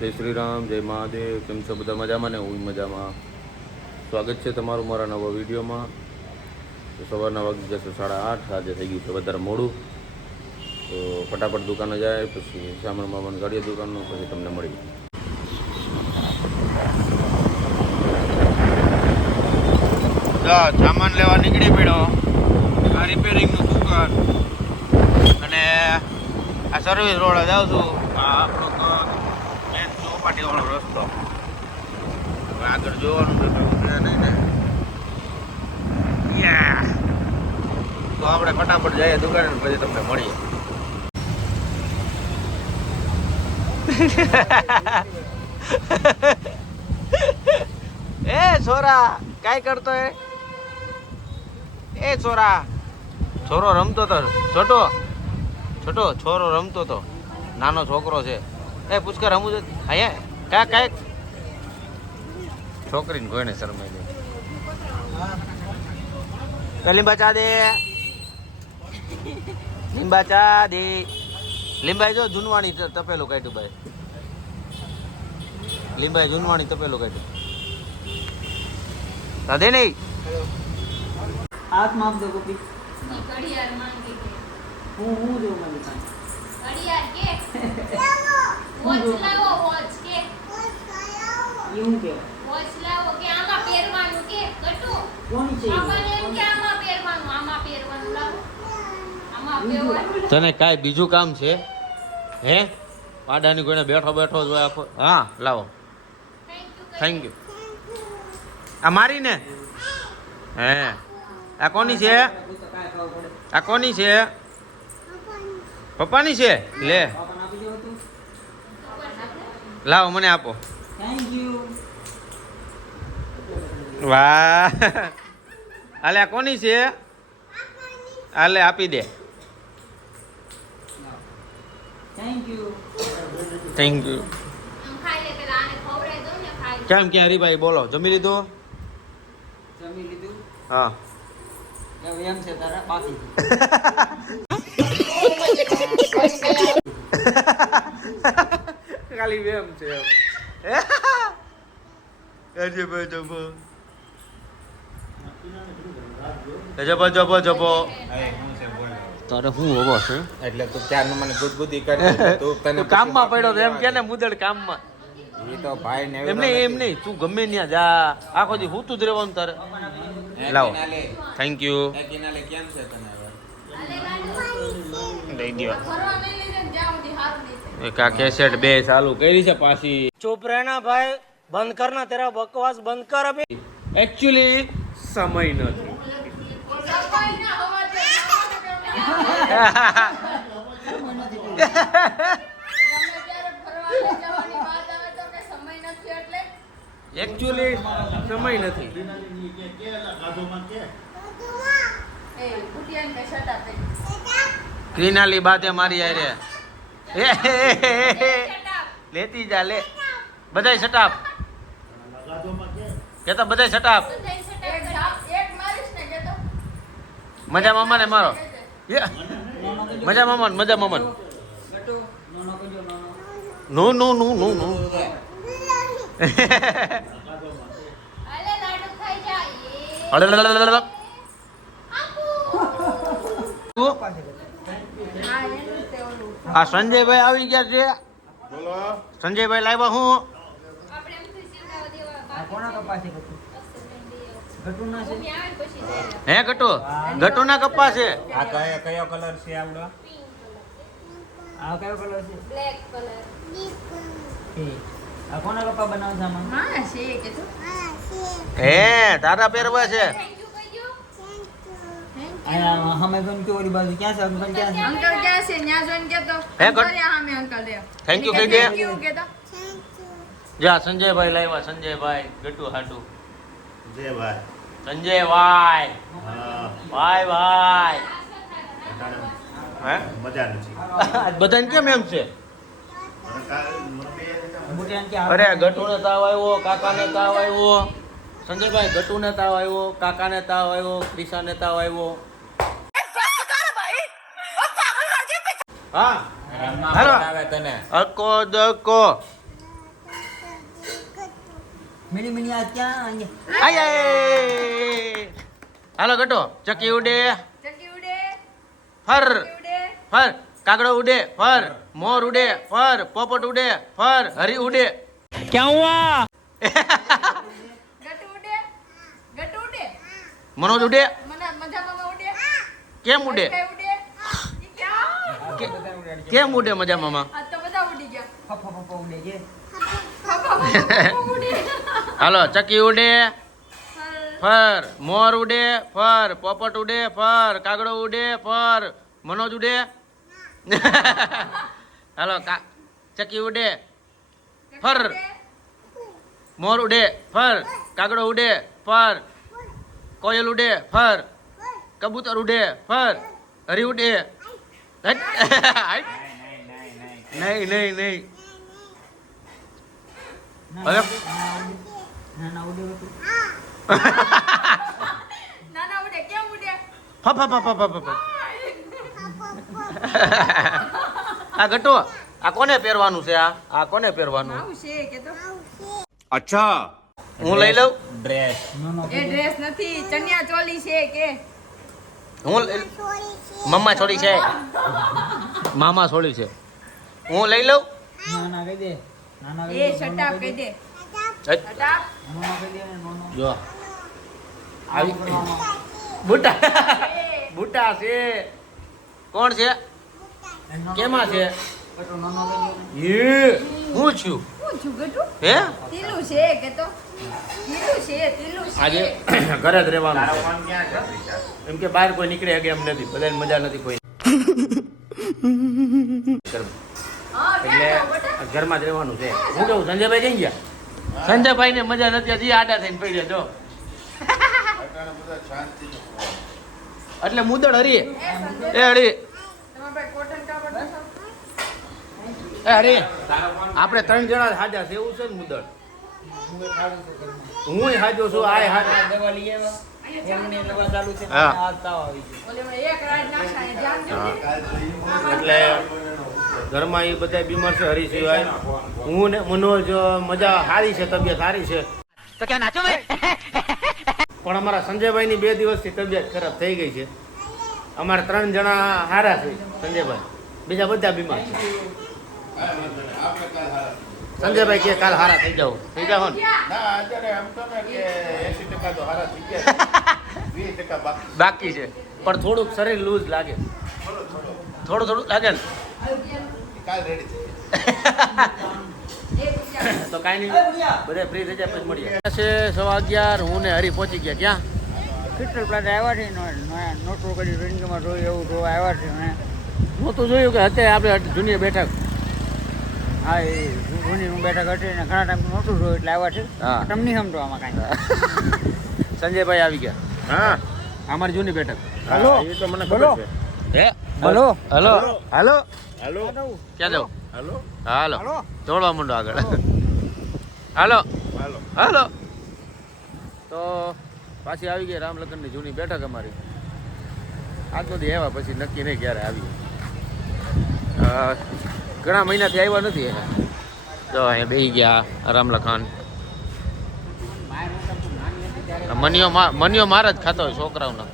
જય શ્રી રામ, જય મહાદેવ. કેમ છો બધા? મજામાં ને? હું મજામાં. સ્વાગત છે તમારું મારા નવા વિડીયોમાં. તો સવારના વાગી જશે 8:30. આજે થઈ ગયું છે વધારે મોડું, તો ફટાફટ દુકાને જાય, પછી સામાન મામાન ગાડીએ દુકાનનું, પછી તમને મળી. સામાન લેવા નીકળી પડ્યો. આ રિપેરિંગનું દુકાન અને આ સર્વિસ રોડ જાઉં છું. આ આપણો મેન ચોપાટીવાળો રસ્તો. આગળ જોવાનું તો નહીં ને. તો આપણે ફટાફટ જઈએ દુકાને, પછી તમને મળીએ. એ છોરા કાંઈ કરતો એ છોરા? છોરો રમતો તો, છોટો છોરો રમતો તો, નાનો છોકરો છે. એ પુષ્કર રમવું છે અહીંયા કાંઈક છોકરીને કોઈને શરમાઈ દે. લીંબા ચા દે, લીંબા ચા દે. લીંબાઈ જો જૂનવાણી તપેલું કાઢ્યું ભાઈ. લીંબાઈ જૂનવાણી તપેલું કાઢ્યું. રાધે નહીં हाथ माप दो गोपी घड़ियाल मांग के हूं जो मैं दुकान घड़ियाल के वॉच लाओ वॉच के यूं के वॉच लाओ के आमा પહેરવાનું કે કટુ કોની છે આમાને એમ કે આમાં પહેરવાનું લાવો આમાં પહેરવાનું. તને કાઈ બીજું કામ છે હે? પાડાની કોઈને બેઠો બેઠો જ હોય આખો. હા લાવો. Thank you. આ મારી ને હે? આ કોની છે? આ કોની છે? પપ્પાની છે. લે લાવો મને આપો. Thank you. વાહ. આલે આ કોની છે? આલે આપી દે. Thank you. Thank you. ખાઈ લે પેલા આને ખવડાવી દો ને ખાઈ. કેમ કે હરીભાઈ બોલો, જમી લીધું? જમી લીધું? હા. એમ છે તારા બાકી ખાલી એમ છે. તારે શું હોવો છે? એટલે તું ત્યારનું મને ગુદગુદી કરી તું તને કામમાં પડ્યો તો એમ કે ને મુદડ કામમાં. એ તો ભાઈ ને એમ નહીં તું ગમે ત્યાં જા, આખો દી હું તું જ રહેવાનું તારે. લાવો. Thank you. કિનાલે કેમ છે તને હવે? દઈ દો. એક આ કેસેટ બે ચાલુ કરી છે પાછી. चुप रहना भाई, बंद करना, तेरा बकवास बंद कर अभी. એકચ્યુઅલી સમય નથી. એકચ્યુઅલી સમય નથી. ક્રિનાલી બાતે મારી આરે લેતી જા લે. બધાય સટાપ કેતો, બધાય સટાપ. મજા મામા ને મારો. મજા મામા મજા મામા. નો નો નો નો નો. આ સંજયભાઈ આવી ગયા છે. સંજયભાઈ લાવ્યા હું કોના કપા છે ગટુ ના છે હે? ગટુ ના કપ્પા છે. આ કયો કલર છે આવડો? આ કયો કલર છે? Black colour. આ કોના કપા બનાવ છે આમાં? હા છે કે તો હે તારા પહેરવા છે. થેન્ક યુ કહીજો. આ હમે ગન કે ઓલી બાજુ ક્યાં છે? અંકલ ક્યાં છે? અંકલ ક્યાં છે? ન્યા જોઈને કેતો હે, અંકલ યા અમે અંકલ દે. Thank you કહી દે. થેન્ક યુ કેતો. જા સંજયભાઈ લાવ્યા. સંજયભાઈ ગટુ હાટુ. જે ભાઈ સંજયભાઈ ભાઈ ભાઈ હે મજા નથી. બધાને કેમ એમ છે? મોટી કે અરે ગટુને તાવ આવ્યો, કાકાને તાવ આવ્યો. સંજયભાઈ ગટુને તાવ આવ્યો, કાકાને તાવ આવ્યો, ક્રિશાને તાવ આવ્યો. હા હાલો આવે તને અકો દકો મિની મિની આ ક્યાં અહીંયા આય આય હાલો ગટો ચકી ઉડે ચકી ઉડે ફર ઉડે ફર કાગડો ઉડે ફર મોર ઉડે ફર પોપટ ઉડે ફર હરી ઉડે ગટુ ઉડે ગટુ ઉડે મનોજ ઉડે મજા મામા ઉડે કેમ ઉડે કઈ ઉડે ઈ ક્યાં કેમ ઉડે મજા મામા આ તો બધા ઉડી ગયા ફફા ફફા ઉડે છે ઉડે હાલો ચકી ઉડે ફર મોર ઉડે ફર પોપટ ઉડે ફર કાગડો ઉડે ફર મનોજ ઉડે હાલો ચકી ઉડે ફર મોર ઉડે ફર કાગડો ઉડે ફર કોયલ ઉડે ફર કબૂતર ઉડે ફર હરી ઉડે હટ. નહીં નહીં નહીં હવે નાના ઉડે નાના ઉડે કેમ ઉડે ફફ ફફ ફફ ફફ આ ગટો આ કોને પહેરવાનું છે આ કોને પહેરવાનું આવું છે કે તો હું લઈ લઉં ડ્રેસ એ ડ્રેસ નથી ચણિયા ચોલી છે કે હું મમ્મા છોડી છે મામા છોડી છે હું લઈ લઉં નાના કહી દે નાના એ શટાપ કહી દે હટ. શટાપ નાના કહી દે ને નાનો જો આવી બુટા બુટા છે કોણ છે કેમાં છે કટો નાનો કહી દે એ હું છું હું છું ગટુ હે તીલું છે કે તો તીલું છે આજે ઘરે જ રહેવાનું તારો છે. ફોન ક્યાં છે વિશાલ? એમ કે બહાર કોઈ નીકળે કે એમ નથી બધાને મજા નથી કોઈ હા એટલે બેઠો બેટા ઘરમાં જ રહેવાનું છે હું કેવું સંજયભાઈ કઈ ગયા સંજયભાઈ ને મજા નથી હજી આડા થઈને પડ્યા જો એટલે મુદડ હરી એ હરી તમારા પાસે કોટન કાપડ નથી? એ હરી આપણે 3 જણા હાજા છે એવું છે ને મુદડ હું હાજો છું આ હાજો દવા લઈ આવ્યા એમને દવા ચાલુ છે હા. આ તાવ આવી ગયો ઓલીમાં એક રાત નાખતા એ ધ્યાન દેજો. એટલે ઘરમાં એ બધા બીમાર છે હરી સિવાય હું ને મનોજ મજા સારી છે તબિયત સારી છે તો ક્યાં નાચો ભાઈ પણ અમારા સંજયભાઈ ની 2 દિવસથી તબિયત ખરાબ થઈ ગઈ છે અમારા 3 જણા હારા છે સંજયભાઈ બીજા બધા બીમાર છે સંજયભાઈ કે કાલ હારા થઈ જાવ ને બાકી છે પણ થોડુંક શરીર લૂઝ લાગે થોડું લાગે ને તો કાંઈ નહીં બધે ફ્રી થઈ જાય પછી મળીએ 11:15 હું ને હરી પહોંચી ગયા ક્યાં ક્રિસ્ટલ પ્લાઝા આવ્યા છે નોટો કરી જિંદગીમાં જોયું એવું જોવા આવ્યા છે મેં નહોતું જોયું કે અત્યારે આપણે જૂની બેઠક હા એ જૂની હું બેઠક હતી ને ઘણા ટાઈમ નહોતું જોયું એટલે આવ્યા છે હા. તમને નહીં સમજો આમાં કાંઈ સંજયભાઈ આવી ગયા હા અમારી જૂની બેઠક હલો. એ તો મને બોલો. ખબર છે હે હલો. હલો હાલો હાલો ક્યાં જાવ હાલો હાલો હાલો. દોડવા માંડો આગળ હાલો હાલો હાલો તો પાછી આવી ગઈ રામલખનની જૂની બેઠક અમારી આજનો દી આવ્યા પછી નક્કી નહીં ક્યારે આવી ઘણા મહિનાથી આવ્યા નથી એને તો અહીંયા બેસી ગયા રામલખન મનિયો માર જ ખાતો હોય છોકરાઓનો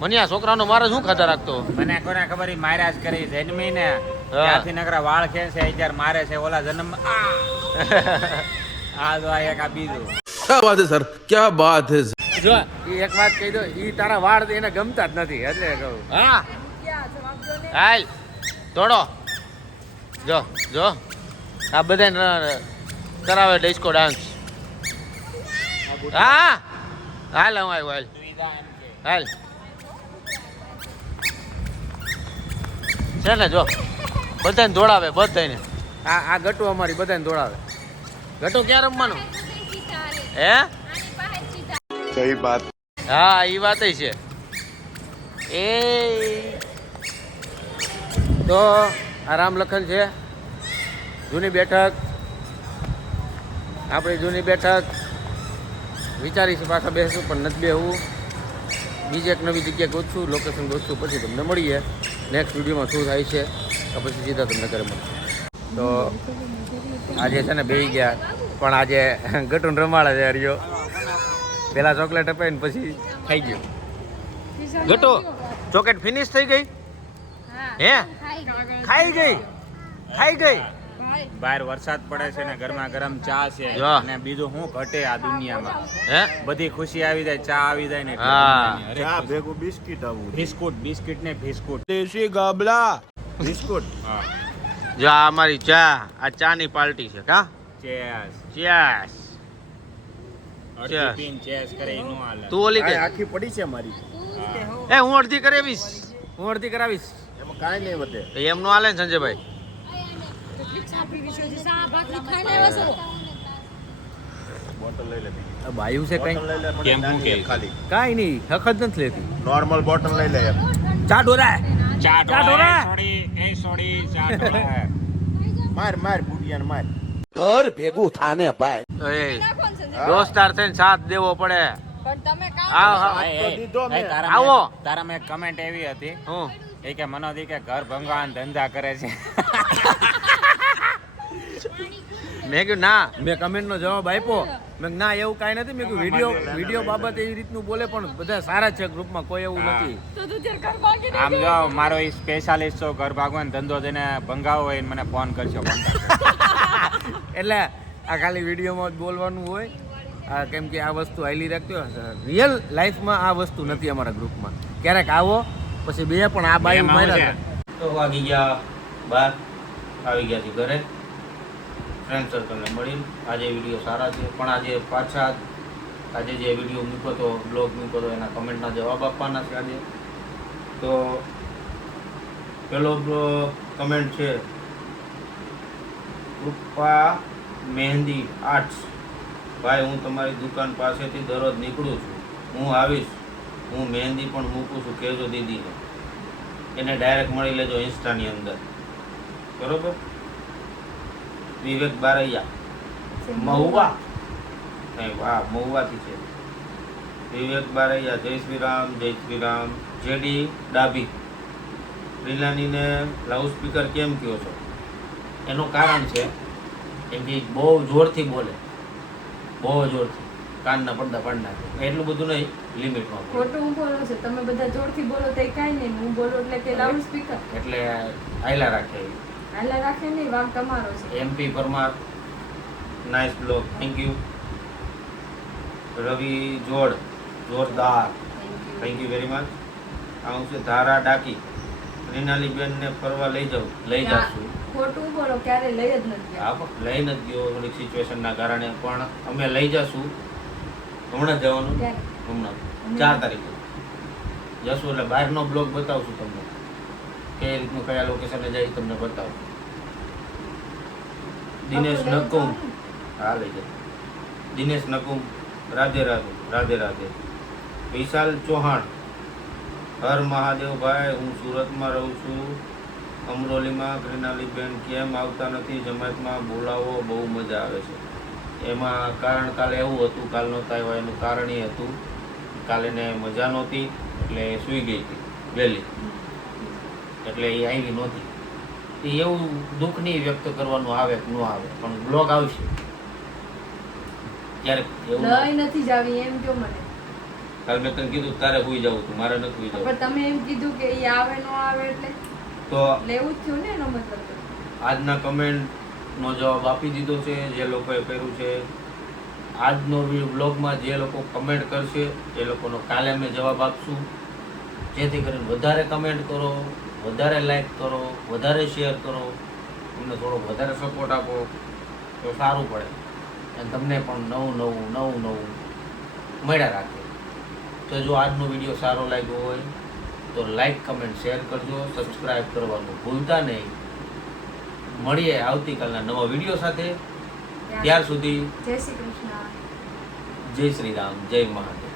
મનિયા છોકરાઓનો માર શું ખાતા રાખતો મને કોને ખબર ઈ માર્યા જ કરી જન્મી ને હા. ત્યાંથી નકરા વાળ ખેંચે અત્યારે મારે છે ઓલા જન્મ આ જો આ એક આ બીજું क्या बात है सर क्या बात है જો એ એક વાત કહી દો એ તારા વાળ એને ગમતા જ નથી એટલે કહું હા ક્યાં જવાબ દો ને હાલ દોડો જો જો આ બધા કરાવે ડિસ્કો ડાન્સ હા હાલ હું આવ્યો હાલ હાલ છે ને જો બધાને દોડાવે બધાને આ ગટુ અમારી બધાને દોડાવે ગટુ ક્યાં રમવાનું હે सही बात હા એ વાત છે એ તો આ રામલખન છે જૂની બેઠક આપણી જૂની બેઠક વિચારીશું પાછા બેસું પણ નથી બેસવું બીજી એક નવી જગ્યાએ ગોતશું લોકેશન ગોતશું પછી તમને મળીએ નેક્સ્ટ વિડીયોમાં શું થાય છે તો પછી સીધા તમને ઘરે મળીએ તો આજે છે ને બેસી ગયા, પણ આજે ગટુન રમાડે છે હરિયો. પેલા ચોકલેટ અપાઈ ને પછી ખાઈ ગયો. ગટુ ચોકલેટ ફિનિશ થઈ ગઈ? હે ખાઈ ગઈ? બહાર વરસાદ પડે છે ને ગરમા ગરમ ચા છે જો. અને બીજું શું ઘટે આ દુનિયામાં. હે બધી ખુશી આવી જાય, ચા આવી જાય ને એટલે હા. દુનિયાની હરેક ખુશી. બિસ્કિટ ને બિસ્કુટ. देसी गाबला હા. જો આ અમારી ચા, આ ચા ની પાર્ટી છે કા. ચેસ. ચેસ. અડધી પીન ચેસ કરે ઈ નો હાલે. તું ઓલી કે આખી પડી છે મારી હા. હું અડધી કરાવીશ, એમાં કાંઈ નહીં વધે. એમ નો હાલે ને સંજયભાઈ. બોટલ લઈ લે બાયું છે કઈ બોટલ લઈ લે કેમ હું કે? ખાલી કાઈ નહીં, હખત નથી લેતી. નોર્મલ બોટલ લઈ લે એમ. ચા ઢોરાય. ચા ચા ઢોરા. સોડી ચા ઢોરા. માર બુટિયાને માર. એ દોસ્તાર થઈને સાથ દેવો પડે. પણ તમે કામ આવ એ, આવ. એ, દીધો એ, મેં. આવો. તારામાં એક કમેન્ટ એવી હતી હું એ કે મનોજી કે ઘર ભંગાવાના ધંધા કરે છે. મેં કહ્યું ના, મેં કમેન્ટનો જવાબ આપ્યો. મેં કીધું ના એવું કાંઈ નથી. મેં કીધું વિડીયો બાબતે એ રીતનું બોલે, પણ બધા સારા છે ગ્રુપમાં, કોઈ એવું હા. નથી. તો તું ત્યારે ઘર ભાગી આમ જો મારો એ સ્પેશિયાલિસ્ટ છો ઘર ભાગવાનો ધંધો જેને ભંગાવો હોય એને મને ફોન કરશો. એટલે આ ખાલી વિડીયોમાં જ બોલવાનું હોય. કેમ કે આ વસ્તુ હાલી રાખતી હોય. રિયલ લાઈફમાં આ વસ્તુ નથી અમારા ગ્રુપમાં. ક્યારેક આવો પછી બે પણ આ બાયું એમાં હું માર્યા તો વાગી ગયા 12, આવી ગયા છે ઘરે. ફ્રેન્ડ સર્કલને મળીને આજે વિડીયો સારા છે, પણ આજે પાછા આજે જે વિડીયો મૂક્યો હતો, બ્લોગ મૂક્યો હતો, એના કમેન્ટના જવાબ આપવાના છે આજે. તો પેલો કમેન્ટ છે કૃપા મહેંદી આર્ટ્સ. ભાઈ હું તમારી દુકાન પાસેથી દરરોજ નીકળું છું, હું આવીશ. હું મહેંદી પણ મૂકું છું, કહેજો દીદીને. એને ડાયરેક્ટ મળી લેજો ઇન્સ્ટાની અંદર, બરોબર. વિવેક બારૈયા મહુવા, નહીં વાહ મહુવાથી છે. વિવેક બારૈયા જય શ્રી રામ. જેડી ડાભી રીલાનીને લાઉડ સ્પીકર કેમ કહો છો? એનું કારણ છે કેમ કે બહુ જોરથી બોલે, બહુ જોરથી કાનના પડદા પાડી નાખે. એટલું બધું નહીં, લિમિટમાં બોલે. ખોટું હું બોલું છું, તમે બધા જોરથી બોલો તો કાંઈ નહીં, હું બોલું એટલે કે લાઉડ સ્પીકર એટલે આયલા રાખે. હાલા રાખે નહીં, વામ તમારો છે. MP Parmar nice blog, thank you. Ravi જોરદાર, થેન્ક યુ વેરી મચ. આવું છે ધારા ડાકી. રીનાલીબેનને ફરવા લઈ જાશું. ખોટું બોલો, ક્યારે લઈ જ નથી હા પણ લઈ નથી ગયો, થોડીક સિચ્યુએશનના કારણે, પણ અમે લઈ જશું. હમણાં જ જવાનું, ક્યારે? હમણાં 4 તારીખે જશું. એટલે બહારનો બ્લોગ બતાવશું તમને, કઈ રીતનું કયા લોકેશને જાય તમને બતાવું. દિનેશ નકુમ, હા લઈ જાય. દિનેશ નકુમ, રાધે રાધે. વિશાલ ચૌહાણ, હર મહાદેવ ભાઈ, હું સુરતમાં રહું છું, અમરોલીમાં. ગ્રીનાલીબેન કેમ આવતા નથી જમાતમાં? બોલાવો, બહુ મજા આવે છે. એમાં કારણ કાલે એવું હતું, કાલ નહોતા આવ્યા એનું કારણ એ હતું કાલે એને મજા નહોતી એટલે એ સૂઈ ગઈ હતી વહેલી, એટલે એ આવી નહોતી. એ એવું દુઃખ નહીં વ્યક્ત કરવાનું આવે કે ન આવે, પણ બ્લોગ આવશે ક્યારેક. એવું લઈ નથી જાવી એમ જો મને. કાલ મેં તને કીધું તારે સુઈ જવું હતું, મારે નથી સુઈ પણ જવું. તમે એમ કીધું કે ઈ આવે નો આવે એટલે તો લેવું જ થયું ને એનો મતલબ તો. આજના કમેન્ટનો જવાબ આપી દીધો છે જે લોકોએ કર્યું છે. આજનો બ્લોગમાં જે લોકો કમેન્ટ કરશે એ લોકોનો કાલે અમે જવાબ આપશું, જેથી કરીને વધારે કમેન્ટ કરો, વધારે લાઈક કરો, વધારે શેર કરો, અમને થોડો વધારે સપોર્ટ આપો તો સારું પડે અને તમને પણ નવું મળ્યા રાખે. તો જો આજનો વિડીયો સારો લાગ્યો હોય તો લાઈક, કમેન્ટ, શેર કરજો. સબસ્ક્રાઈબ કરવાનું ભૂલતા નહીં. મળીએ આવતીકાલના નવા વિડીયો સાથે. ત્યાર સુધી જય શ્રી કૃષ્ણ. જય શ્રી રામ, જય મહાદેવ.